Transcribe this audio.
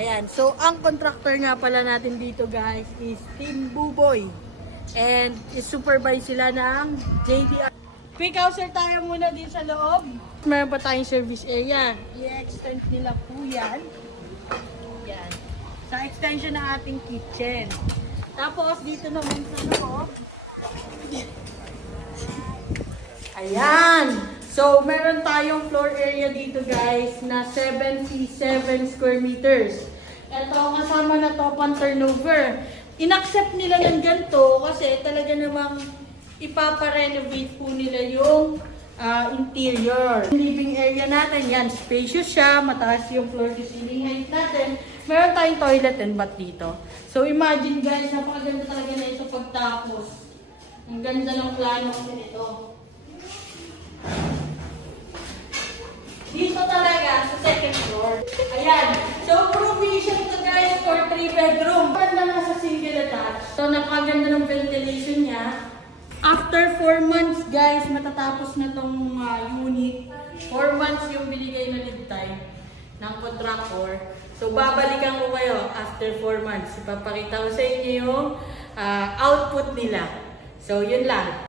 Ayan, so ang contractor nga pala natin dito guys is Team Buboy. And is-supervise sila ng JDR. Quick outsir tayo muna din sa loob. Meron pa tayong service area. I-extend nila po yan. Yan. Sa extension ng ating kitchen. Tapos dito naman sa loob. Ayan! So, meron tayong floor area dito guys na 77 square meters. Ito, kasama na to pang turnover. In-accept nila ng ganito kasi talaga namang ipaparenovate po nila yung interior. Living area natin, yan, spacious siya, mataas yung floor to ceiling height natin. Meron tayong toilet and bath dito. So, imagine guys, napakaganda talaga na ito pagtapos. Ang ganda ng plano ko nito. Dito talaga sa second floor. Ayan. So, provision to guys for 3 bedroom. Ganda na sa single attached. So, napakaganda ng ventilation niya. After 4 months guys, matatapos na tong unit. 4 months yung binigay na lead time ng contractor. So, babalikan ko kayo after 4 months. Ipapakita ko sa inyo yung output nila. So, yun lang.